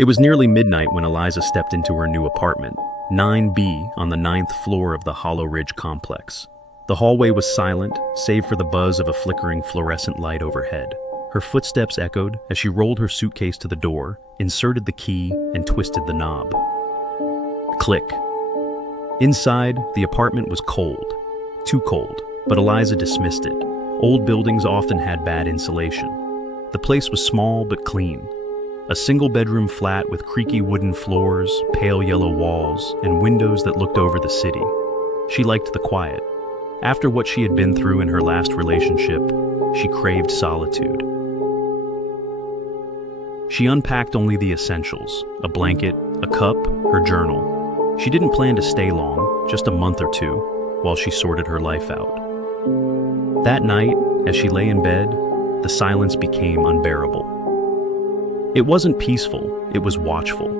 It was nearly midnight when Eliza stepped into her new apartment, 9B, on the ninth floor of the Hollow Ridge complex. The hallway was silent, save for the buzz of a flickering fluorescent light overhead. Her footsteps echoed as she rolled her suitcase to the door, inserted the key, and twisted the knob. Click. Inside, the apartment was cold. Too cold, but Eliza dismissed it. Old buildings often had bad insulation. The place was small but clean. A single-bedroom flat with creaky wooden floors, pale yellow walls, and windows that looked over the city. She liked the quiet. After what she had been through in her last relationship, she craved solitude. She unpacked only the essentials: a blanket, a cup, her journal. She didn't plan to stay long, just a month or two, while she sorted her life out. That night, as she lay in bed, the silence became unbearable. It wasn't peaceful, it was watchful.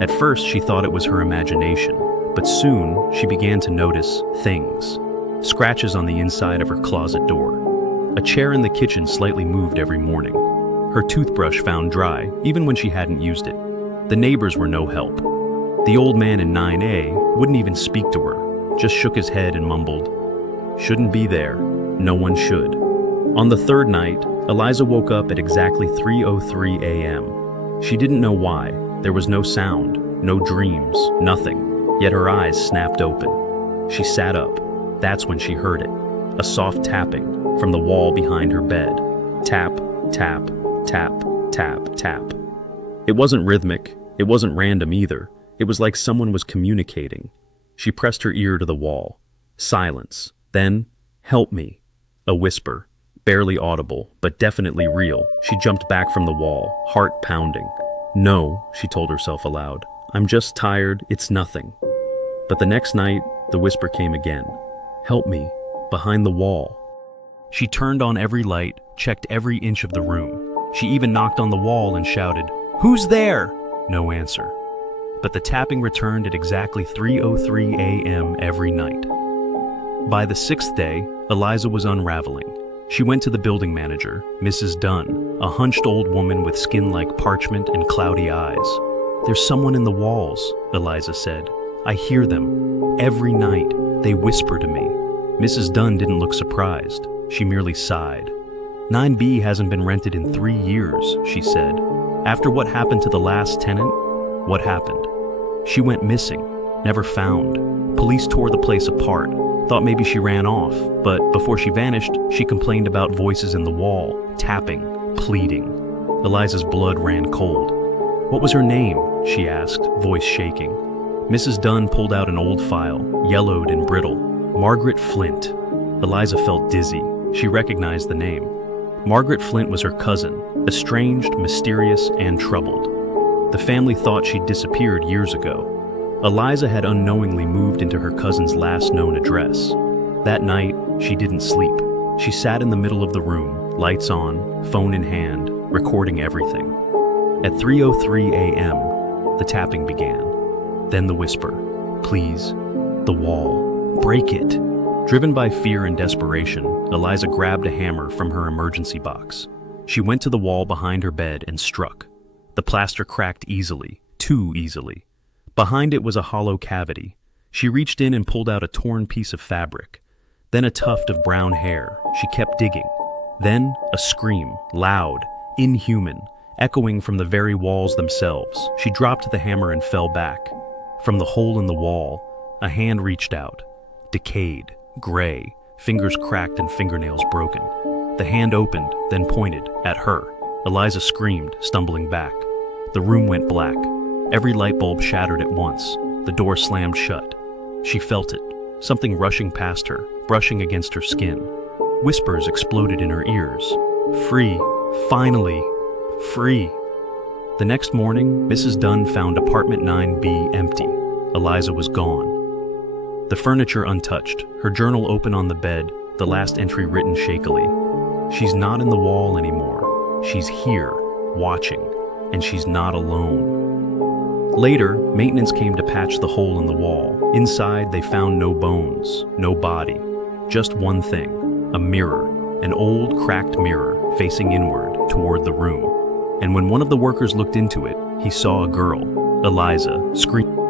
At first, she thought it was her imagination, but soon she began to notice things. Scratches on the inside of her closet door. A chair in the kitchen slightly moved every morning. Her toothbrush found dry, even when she hadn't used it. The neighbors were no help. The old man in 9A wouldn't even speak to her, just shook his head and mumbled, "Shouldn't be there. No one should." On the third night, Eliza woke up at exactly 3:03 a.m. She didn't know why. There was no sound, no dreams, nothing. Yet her eyes snapped open. She sat up. That's when she heard it. A soft tapping from the wall behind her bed. Tap, tap, tap, tap, tap. It wasn't rhythmic. It wasn't random either. It was like someone was communicating. She pressed her ear to the wall. Silence. Then, "Help me." A whisper. Barely audible, but definitely real. She jumped back from the wall, heart pounding. "No," she told herself aloud. "I'm just tired. It's nothing." But the next night, the whisper came again. "Help me," behind the wall. She turned on every light, checked every inch of the room. She even knocked on the wall and shouted, "Who's there?" No answer. But the tapping returned at exactly 3:03 a.m. every night. By the sixth day, Eliza was unraveling. She went to the building manager, Mrs. Dunn, a hunched old woman with skin like parchment and cloudy eyes. "There's someone in the walls," Eliza said. "I hear them. Every night, they whisper to me." Mrs. Dunn didn't look surprised. She merely sighed. 9B hasn't been rented in 3 years, she said. After what happened to the last tenant, what happened? She went missing, never found. Police tore the place apart, thought maybe she ran off, but before she vanished, she complained about voices in the wall, tapping, pleading. Eliza's blood ran cold. "What was her name?" she asked, voice shaking. Mrs. Dunn pulled out an old file, yellowed and brittle. "Margaret Flint." Eliza felt dizzy. She recognized the name. Margaret Flint was her cousin, estranged, mysterious, and troubled. The family thought she'd disappeared years ago. Eliza had unknowingly moved into her cousin's last known address. That night, she didn't sleep. She sat in the middle of the room, lights on, phone in hand, recording everything. At 3:03 a.m., the tapping began. Then the whisper, "Please, the wall, break it." Driven by fear and desperation, Eliza grabbed a hammer from her emergency box. She went to the wall behind her bed and struck. The plaster cracked easily, too easily. Behind it was a hollow cavity. She reached in and pulled out a torn piece of fabric. Then a tuft of brown hair. She kept digging. Then a scream, loud, inhuman, echoing from the very walls themselves. She dropped the hammer and fell back. From the hole in the wall, a hand reached out. Decayed, gray, fingers cracked and fingernails broken. The hand opened, then pointed at her. Eliza screamed, stumbling back. The room went black. Every light bulb shattered at once. The door slammed shut. She felt it, something rushing past her, brushing against her skin. Whispers exploded in her ears. "Free, finally, free." The next morning, Mrs. Dunn found apartment 9B empty. Eliza was gone. The furniture untouched, her journal open on the bed, the last entry written shakily. She's not in the wall anymore. She's here, watching, and she's not alone. Later, maintenance came to patch the hole in the wall. Inside, they found no bones, no body. Just one thing, a mirror, an old, cracked mirror facing inward toward the room. and when one of the workers looked into it, he saw a girl, Eliza, scream.